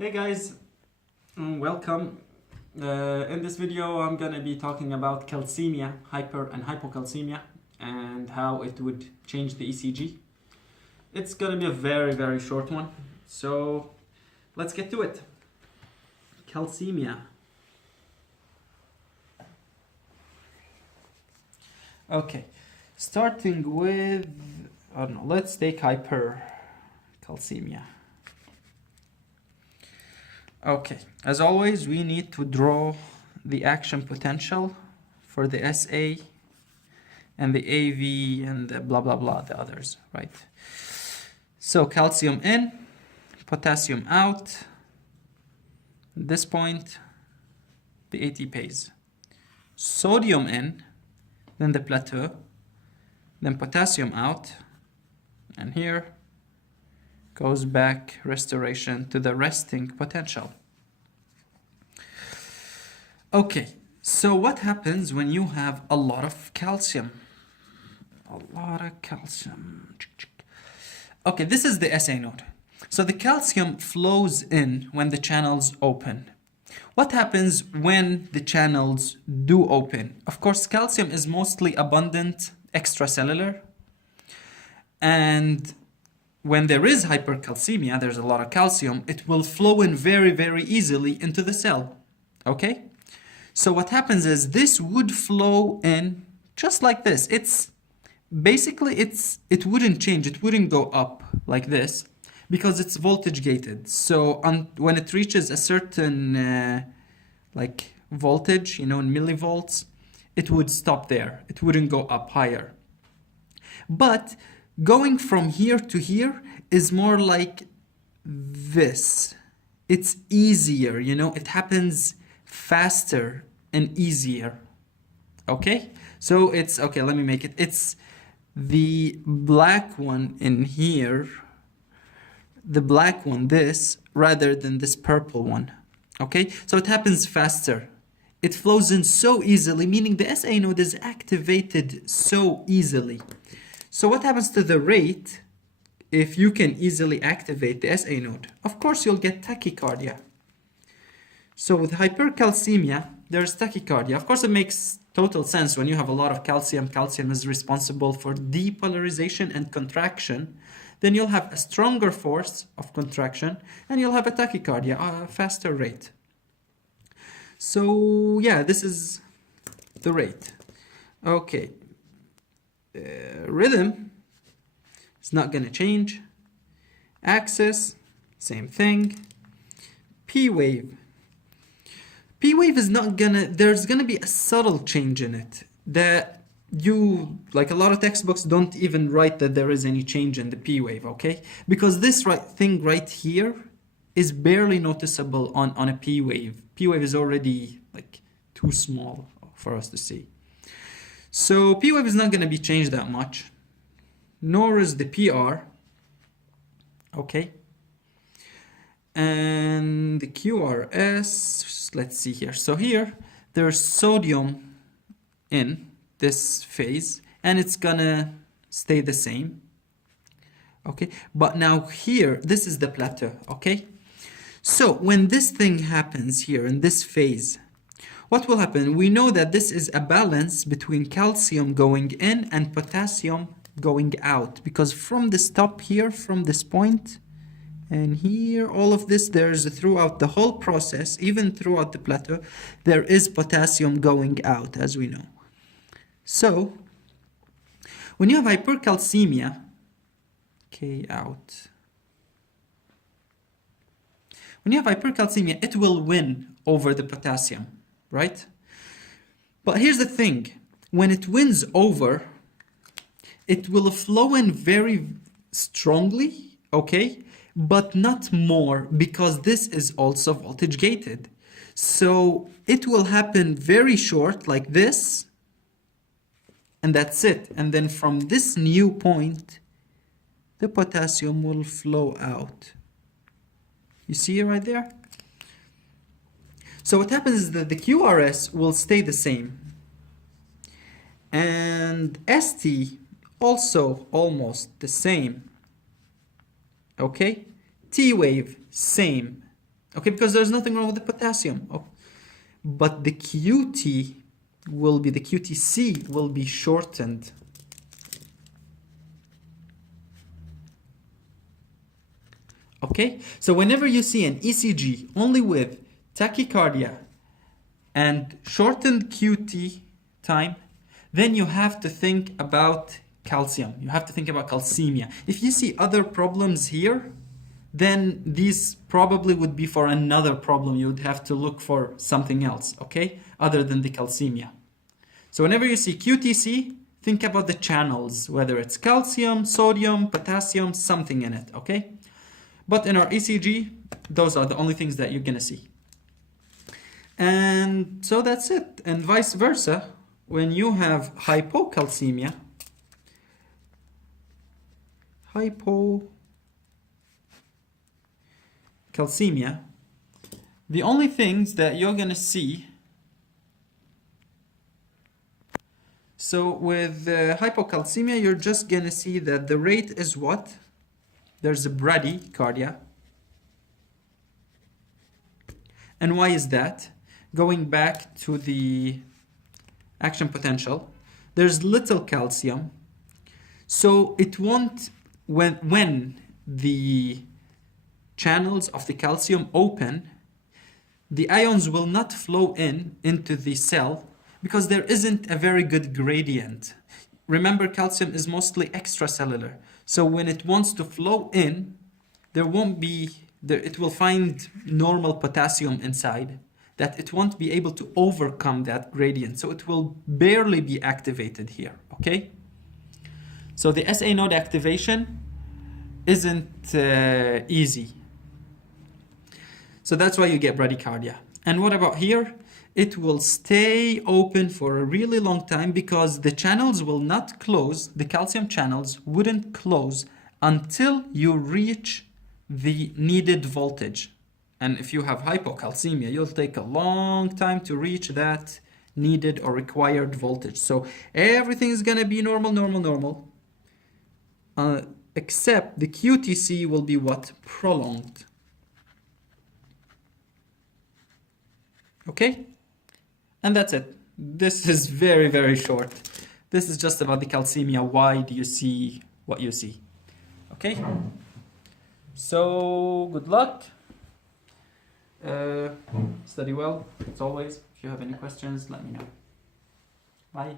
Hey guys, welcome. In this video I'm gonna be talking about calcemia, hyper and hypocalcemia, and how it would change the ECG. It's gonna be a very short one, so let's get to it. Calcemia. Okay, starting with, I don't know, let's take hypercalcemia. Okay, as always, we need to draw the action potential for the SA and the AV and the blah blah blah, the others, right? So calcium in, potassium out. At this point, the AT pays. Sodium in, then the plateau, then potassium out, and here goes back restoration to the resting potential. Okay, so what happens when you have a lot of calcium? Okay, this is the SA node. So the calcium flows in when the channels open. What happens when the channels do open? Of course, calcium is mostly abundant extracellular, and when there is hypercalcemia, there's a lot of calcium, it will flow in very easily into the cell. Okay? So what happens is this would flow in just like this. It wouldn't change, it wouldn't go up like this because it's voltage gated. So when it reaches a certain voltage, in millivolts, it would stop there. It wouldn't go up higher. But going from here to here is more like this. It's easier, it happens faster and easier. Okay? So okay, let me make it. It's the black one in here, the black one, this, rather than this purple one. Okay? So it happens faster. It flows in so easily, meaning the SA node is activated so easily. So what happens to the rate if you can easily activate the SA node? Of course, you'll get tachycardia. So with hypercalcemia, there's tachycardia. Of course, it makes total sense when you have a lot of calcium. Calcium is responsible for depolarization and contraction. Then you'll have a stronger force of contraction, and you'll have a tachycardia, a faster rate. So yeah, this is the rate. Okay. Rhythm is not going to change. Axis, same thing. P wave is not gonna, there's gonna be a subtle change in it that like a lot of textbooks don't even write that there is any change in the P wave, okay? Because this thing right here is barely noticeable on a P wave. P wave is already like too small for us to see. So P wave is not going to be changed that much, nor is the PR, okay? And the QRS, let's see here. So here, there's sodium in this phase, and it's gonna stay the same, okay? But now here, this is the plateau, okay? So when this thing happens here in this phase, what will happen? We know that this is a balance between calcium going in and potassium going out, because from the top here, from this point, and here, all of this, there's throughout the whole process, even throughout the plateau, there is potassium going out, as we know. So, when you have hypercalcemia, K out. When you have hypercalcemia, it will win over the potassium, right? But here's the thing. When it wins over, it will flow in very strongly, okay? But not more, because this is also voltage gated. So it will happen very short like this, and that's it. And then from this new point, the potassium will flow out. You see it right there? So what happens is that the QRS will stay the same. And ST also almost the same. Okay? T wave, same. Okay, because there's nothing wrong with the potassium. Oh. But the QT will be, the QTC will be shortened. Okay, so whenever you see an ECG only with tachycardia and shortened QT time, then you have to think about calcium. You have to think about calcemia. If you see other problems here, then these probably would be for another problem. You would have to look for something else, okay, other than the calcemia. So whenever you see QTC, think about the channels, whether it's calcium, sodium, potassium, something in it, okay? But in our ECG, those are the only things that you're gonna see. And so that's it. And vice versa, when you have hypocalcemia, the only things that you're gonna see, so with hypocalcemia, you're just gonna see that the rate is what? There's a bradycardia. And why is that? Going back to the action potential, there's little calcium, so it won't, when the channels of the calcium open, the ions will not flow into the cell because there isn't a very good gradient. Remember, calcium is mostly extracellular, so when it wants to flow in, there won't be, it will find normal potassium inside, that it won't be able to overcome that gradient, so it will barely be activated here, okay? So the SA node activation isn't easy. So that's why you get bradycardia. And what about here? It will stay open for a really long time because the channels will not close, the calcium channels wouldn't close until you reach the needed voltage. And if you have hypocalcemia, you'll take a long time to reach that needed or required voltage. So everything is gonna be normal, except the QTC will be what? Prolonged. Okay? And that's it. This is very, very short. This is just about the calcemia. Why do you see what you see? Okay? So, good luck. Study well, as always. If you have any questions, let me know. Bye.